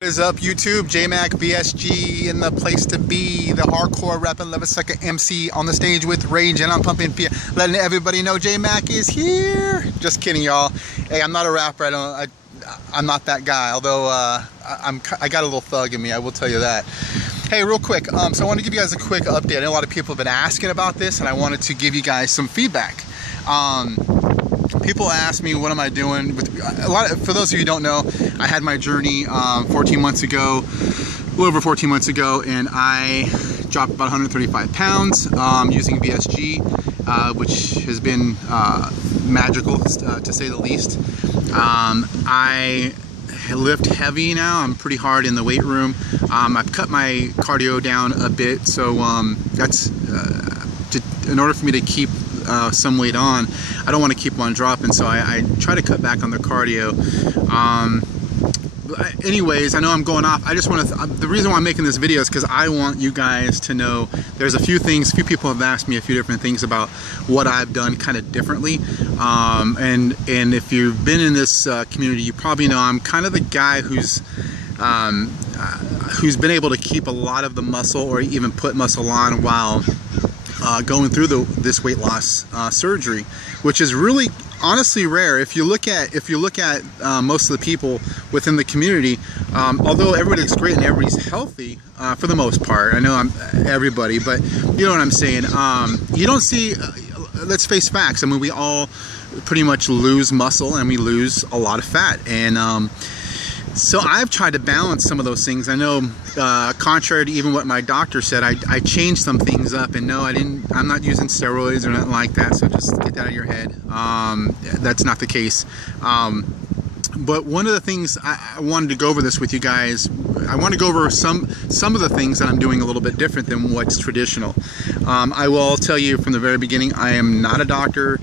What is up, YouTube? JMac VSG in the place to be, the hardcore rapping 11-second MC on the stage with Rage, and I'm pumping letting everybody know JMac is here. Just kidding, y'all. Hey, I'm not a rapper. I'm not that guy. Although I got a little thug in me, I will tell you that. Hey, real quick. So I want to give you guys a quick update. I know a lot of people have been asking about this, and I wanted to give you guys some feedback. People ask me, what am I doing? For those of you who don't know, I had my journey 14 months ago, a little over 14 months ago, and I dropped about 135 pounds using VSG, which has been magical to say the least. I lift heavy now. I'm pretty hard in the weight room. I've cut my cardio down a bit, so that's in order for me to keep some weight on. I don't want to keep on dropping, so I try to cut back on the cardio. Anyways, I know I'm going off. I just want to, the reason why I'm making this video is because I want you guys to know there's a few people have asked me a few different things about what I've done kind of differently. And if you've been in this community, you probably know I'm kind of the guy who's been able to keep a lot of the muscle, or even put muscle on, while going through this weight loss surgery, which is really honestly rare. If you look at most of the people within the community, although everybody looks great and everybody's healthy for the most part, I know I'm everybody, but you know what I'm saying. You don't see. Let's face facts. I mean, we all pretty much lose muscle and we lose a lot of fat, and so I've tried to balance some of those things. I know, contrary to even what my doctor said, I changed some things up, and no, I'm not using steroids or nothing like that, so just get that out of your head. That's not the case. But one of the things I wanted to go over this with you guys, I want to go over some of the things that I'm doing a little bit different than what's traditional. I will tell you from the very beginning, I am not a doctor.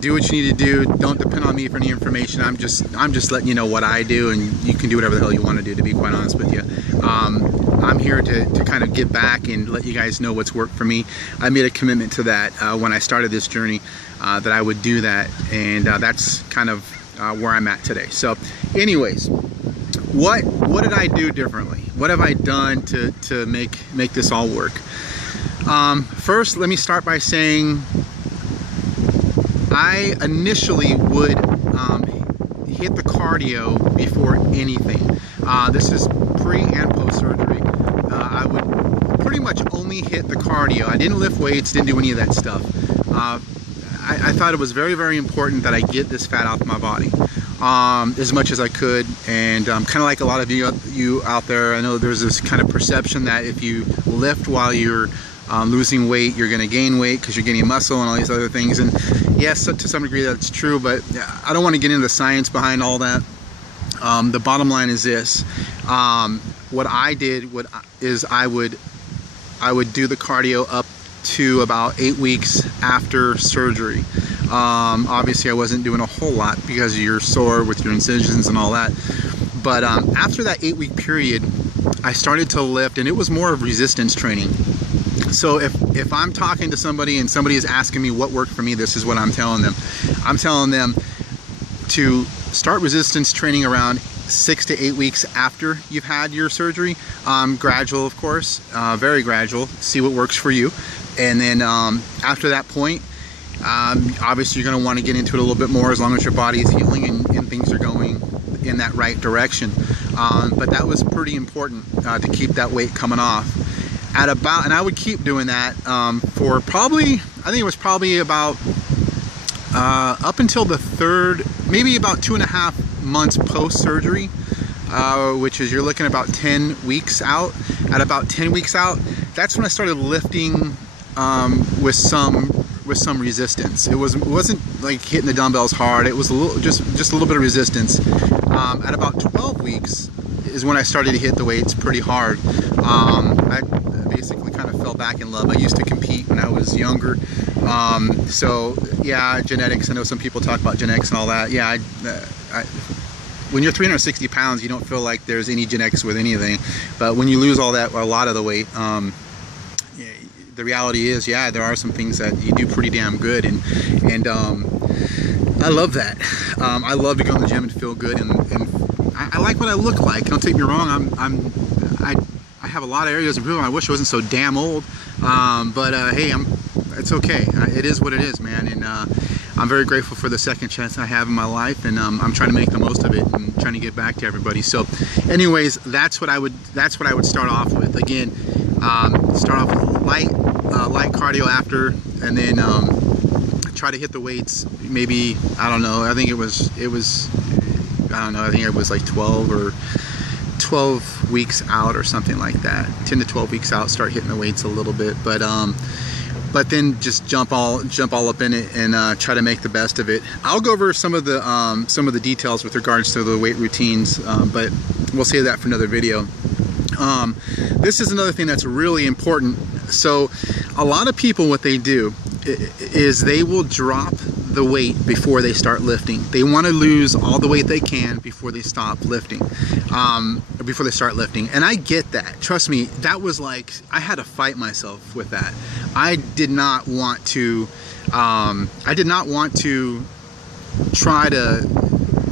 Do what you need to do. Don't depend on me for any information. I'm just letting you know what I do, and you can do whatever the hell you want to do, to be quite honest with you. I'm here to kind of give back and let you guys know what's worked for me. I made a commitment to that when I started this journey, that I would do that, and that's kind of where I'm at today. So anyways, what did I do differently? What have I done to make this all work? First, let me start by saying I initially would hit the cardio before anything. This is pre and post surgery. I would pretty much only hit the cardio. I didn't lift weights, didn't do any of that stuff. I thought it was very, very important that I get this fat off my body as much as I could. And kind of like a lot of you out there, I know there's this kind of perception that if you lift while you're losing weight, you're going to gain weight because you're getting muscle and all these other things. And yes, to some degree that's true, but I don't want to get into the science behind all that. The bottom line is this. What I did is I would do the cardio up to about 8 weeks after surgery. Obviously I wasn't doing a whole lot because you're sore with your incisions and all that. But after that 8-week period, I started to lift, and it was more of resistance training. So if I'm talking to somebody and somebody is asking me what worked for me, this is what I'm telling them. I'm telling them to start resistance training around 6 to 8 weeks after you've had your surgery. Gradual, of course, very gradual. See what works for you. And then after that point, obviously you're going to want to get into it a little bit more as long as your body is healing and things are going in that right direction. But that was pretty important to keep that weight coming off. And I would keep doing that for probably, I think it was probably about up until the third, maybe about 2.5 months post-surgery, which is, you're looking about 10 weeks out. At about 10 weeks out, that's when I started lifting with some resistance. It wasn't like hitting the dumbbells hard. It was a little, just a little bit of resistance. At about 12 weeks is when I started to hit the weights pretty hard. I basically kind of fell back in love. I used to compete when I was younger. So yeah, genetics. I know some people talk about genetics and all that. Yeah, when you're 360 pounds, you don't feel like there's any genetics with anything. But when you lose all that, a lot of the weight, the reality is, yeah, there are some things that you do pretty damn good, and I love that. I love to go in the gym and feel good, and I like what I look like. Don't take me wrong. I have a lot of areas of improvement. I wish I wasn't so damn old. Hey, it's okay. It is what it is, man. And I'm very grateful for the second chance I have in my life, and I'm trying to make the most of it and trying to get back to everybody. So, anyways, that's what I would start off with. Again, start off with light cardio after, and then try to hit the weights. Maybe, I don't know. I think it was I don't know. I think it was like 12 weeks out or something like that. 10 to 12 weeks out, start hitting the weights a little bit, but then just jump all up in it and try to make the best of it. I'll go over some of the details with regards to the weight routines, but we'll save that for another video. This is another thing that's really important. So a lot of people, what they do is they will drop the weight before they start lifting. They want to lose all the weight they can before they stop lifting, before they start lifting. And I get that. Trust me, that was like, I had to fight myself with that. I did not want to try to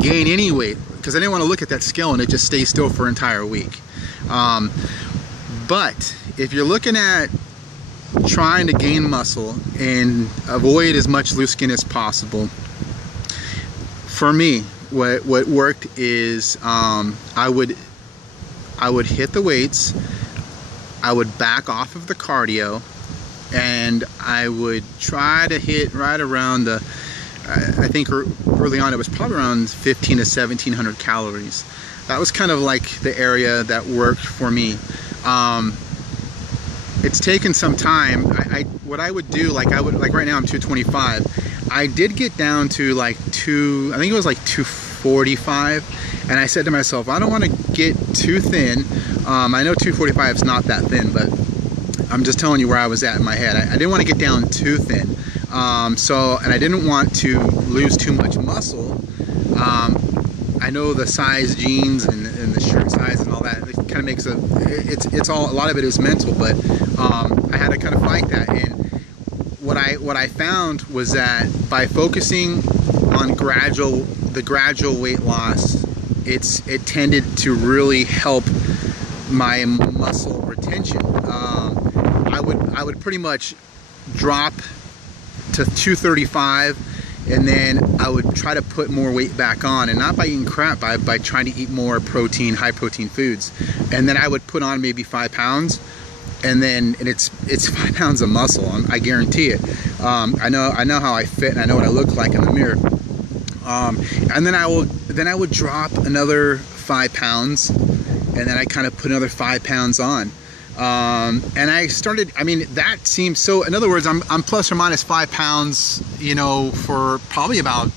gain any weight, because I didn't want to look at that scale and it just stays still for an entire week. But if you're looking at trying to gain muscle and avoid as much loose skin as possible, for me, what worked is I would hit the weights, I would back off of the cardio, and I would try to hit right around the, I think early on it was probably around 15 to 1700 calories. That was kind of like the area that worked for me. It's taken some time. What I would do, like right now I'm 225. I did get down to like I think it was like 245, and I said to myself, I don't want to get too thin. I know 245 is not that thin, but I'm just telling you where I was at in my head. I didn't want to get down too thin. And I didn't want to lose too much muscle. I know the size jeans and the shirt size and all that, it kind of makes a lot of it is mental, but I had to kind of fight that. And what I found was that by focusing on the gradual weight loss, it tended to really help my muscle retention. I would pretty much drop to 235, and then I would try to put more weight back on, and not by eating crap, by trying to eat more protein, high protein foods. And then I would put on maybe 5 pounds, and it's 5 pounds of muscle. I guarantee it. I know how I fit, and I know what I look like in the mirror. And then I would drop another 5 pounds, and then I kind of put another 5 pounds on. And I started, I mean, that seems so, in other words, I'm plus or minus 5 pounds, you know, for probably about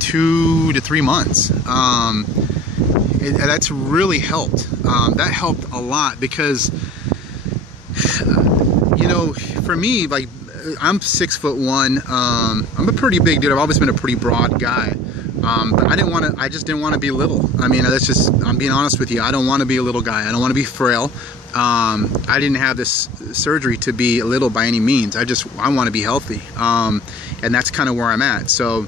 2 to 3 months. That's really helped. That helped a lot because, you know, for me, like, I'm 6'1". I'm a pretty big dude. I've always been a pretty broad guy. But I just didn't want to be little. I mean, I'm being honest with you. I don't want to be a little guy. I don't want to be frail. I didn't have this surgery to be little by any means. I want to be healthy. And that's kind of where I'm at. So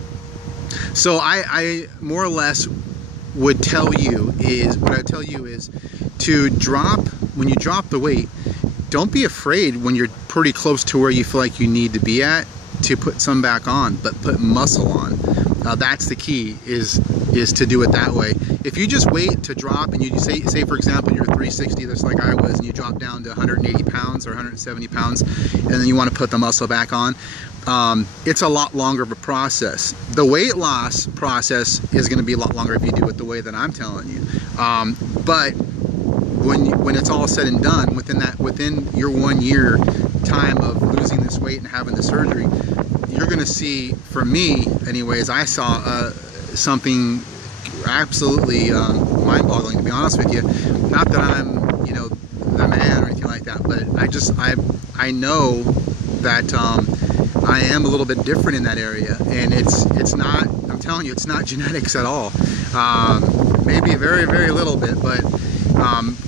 I more or less would tell you is to drop, when you drop the weight, don't be afraid when you're pretty close to where you feel like you need to be at to put some back on, but put muscle on. That's the key, is to do it that way. If you just wait to drop, and you say for example you're 360, just like I was, and you drop down to 180 pounds or 170 pounds, and then you want to put the muscle back on, it's a lot longer of a process. The weight loss process is going to be a lot longer if you do it the way that I'm telling you. But when it's all said and done, within your 1 year time of losing this weight and having the surgery, you're going to see, for me anyways, I saw something absolutely mind-boggling, to be honest with you. Not that I'm, you know, the man or anything like that, but I know that I am a little bit different in that area, and it's not, I'm telling you, it's not genetics at all. Maybe a very, very little bit, but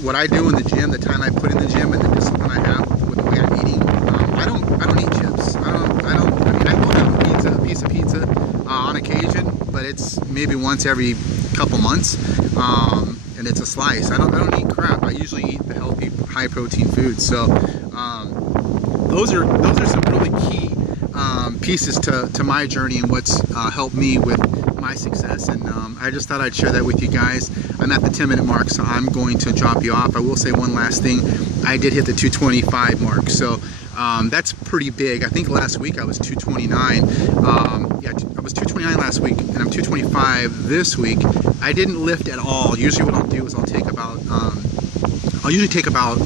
what I do in the gym, the time I put in the gym, and the discipline I have with the way I'm eating, I don't eat chips. I mean, I will have a piece of pizza on occasion, but it's maybe once every couple months, and it's a slice. I don't eat crap. I usually eat the healthy, high protein foods. So those are some really key pieces to my journey and what's helped me with my success. And I just thought I'd share that with you guys. I'm at the 10-minute mark, so I'm going to drop you off. I will say one last thing. I did hit the 225 mark, so that's pretty big. I think last week I was 229. Yeah, I was 229 last week, and I'm 225 this week. I didn't lift at all. Usually what I'll do is I'll usually take about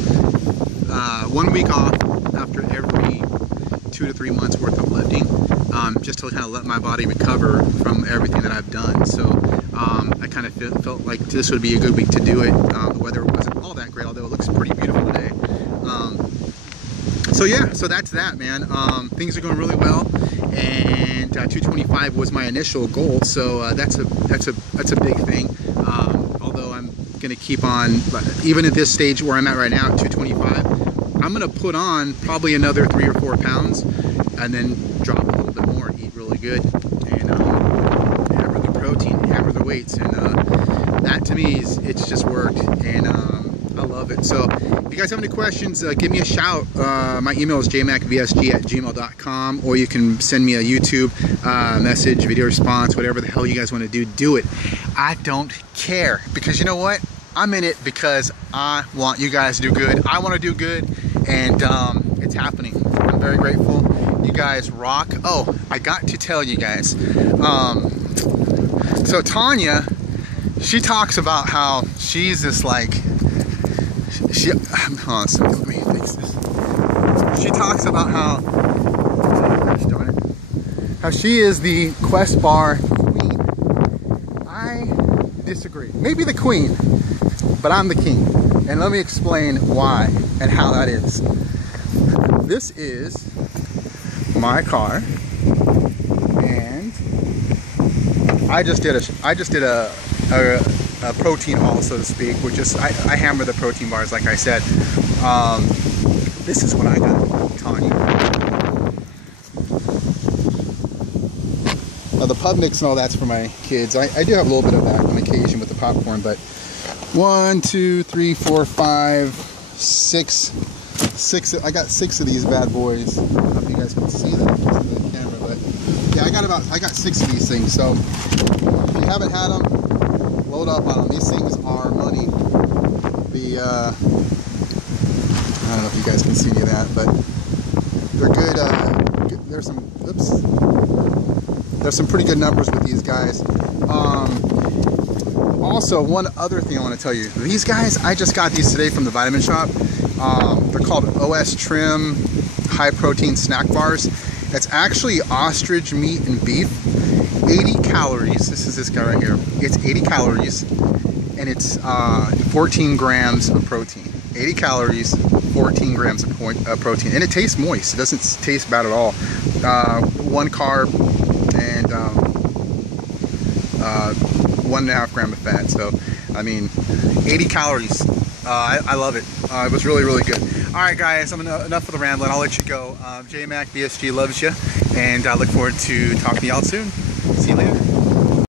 1 week off after every 2 to 3 months worth of lifting, just to kind of let my body recover from everything that I've done. So I kind of felt like this would be a good week to do it. The weather wasn't all that great, although it looks pretty beautiful today. So yeah, so that's that, man. Things are going really well, and 225 was my initial goal, so that's a big thing. Although I'm going to keep on, even at this stage where I'm at right now at 225, I'm going to put on probably another 3 or 4 pounds, and then drop a little bit more, eat really good, and hammer the protein, hammer the weights, and that to me it's just worked, and I love it. So if you guys have any questions, give me a shout. My email is jmacvsg@gmail.com, or you can send me a YouTube message, video response, whatever the hell you guys want to do it. I don't care, because you know what? I'm in it because I want you guys to do good. I want to do good, and it's happening. I'm very grateful. You guys rock. Oh, I got to tell you guys. So Tanya, she talks about how she's this like, hold on a second, let me fix this. She talks about how she is the Quest Bar queen. I disagree. Maybe the queen, but I'm the king. And let me explain why and how that is. This is my car, and I just did a protein haul, so to speak, which is I hammer the protein bars, like I said. This is what I got, Tanya. Now the pub mix and all that's for my kids. I do have a little bit of that on occasion with the popcorn, but 1, 2, 3, 4, 5, 6. I got 6 of these bad boys. I don't know if you guys can see that in the camera, but yeah, I got 6 of these things. So if you haven't had them, load up on them. These things are money. I don't know if you guys can see any of that, but they're good. There's some pretty good numbers with these guys. Also, one other thing I want to tell you. These guys, I just got these today from the vitamin shop. They're called OS Trim High Protein Snack Bars. It's actually ostrich meat and beef. 80 calories. This is this guy right here. It's 80 calories, and it's 14 grams of protein. 80 calories, 14 grams of protein, and it tastes moist. It doesn't taste bad at all. 1 carb and 1.5 grams of fat. So, I mean, 80 calories. I love it. It was really, really good. All right, guys, enough of the rambling. I'll let you go. JMac VSG loves you, and I look forward to talking to y'all soon. See you later.